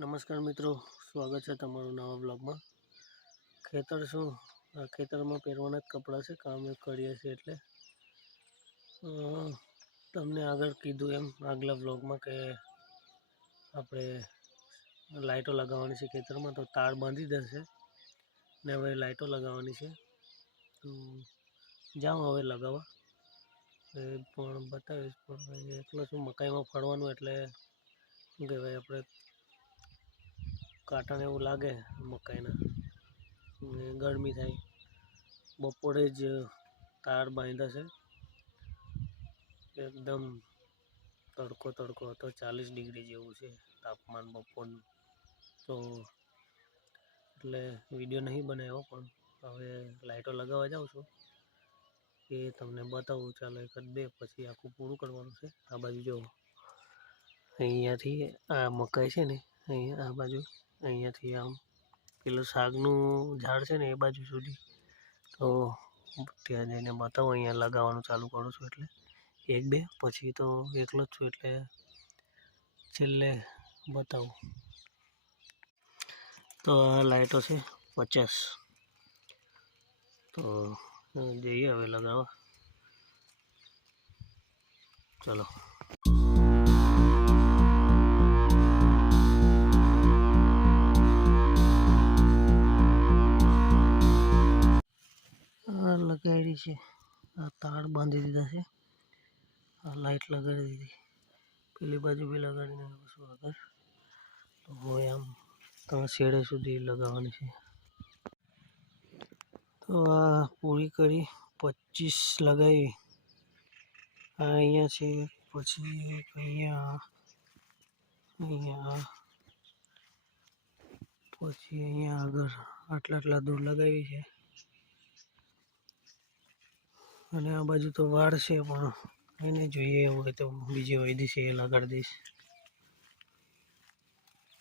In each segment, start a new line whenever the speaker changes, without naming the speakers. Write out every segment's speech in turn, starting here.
નમસ્કાર મિત્રો, સ્વાગત છે તમારું નવા બ્લોગમાં ખેતર શું? આ ખેતરમાં પહેરવાના જ કપડાં છે, કામ કરીએ છીએ એટલે. તમને આગળ કીધું એમ આગલા બ્લોગમાં કે આપણે લાઇટો લગાવવાની છે ખેતરમાં, તો તાર બાંધી દેશે ને હવે લાઇટો લગાવવાની છે. તો જાઉં હવે લગાવવા. એ પણ બતાવીશ, પણ એકલો શું મકાઈમાં ફળવાનું એટલે શું કહેવાય, આપણે કાંટાને એવું લાગે મકાઈના. ગરમી થાય. બપોરે જ તાર બાંધ્યા છે. એકદમ તડકો તડકો હતો, ચાલીસ ડિગ્રી જેવું છે તાપમાન બપોરનું. તો એટલે વીડિયો નહીં બનાવ્યો, પણ હવે લાઇટો લગાવવા જાઉં છું. એ તમને બતાવું, ચાલો એક બે, પછી આખું પૂરું કરવાનું છે. આ બાજુ જો અહીંયાથી આ મકાઈ છે ને અહીંયા, આ બાજુ, અહીંયાથી આમ, પેલું શાકનું ઝાડ છે ને એ બાજુ સુધી. તો ત્યાં જઈને બતાવું, અહીંયા લગાવવાનું ચાલુ કરું છું એટલે. એક, બે, પછી તો એકલો જ છું એટલે છેલ્લે બતાવું. તો આ લાઇટો છે પચાસ. તો જઈએ હવે લગાવવા. ચલો. આ લગાડી છે. આ તાર બાંધી દીધા છે. આ લાઈટ લગાડી દીધી. પેલી બાજુ બી લગાડીને પછી આગળ તો હવે આમ ત્રણ છેડે સુધી લગાવવાની છે. તો આ પૂરી કરી પચીસ લગાવી. આ અહીંયા છે, પછી અહીંયા અહીંયા, પછી અહીંયા આગળ આટલા આટલા દૂર લગાવી છે. અને આ બાજુ તો વાળ છે, પણ એને જોઈએ એવું હોય તો બીજી હોય છે એ લગાડી દઈશ.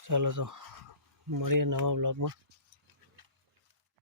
ચાલો તો મળીએ નવા બ્લોગમાં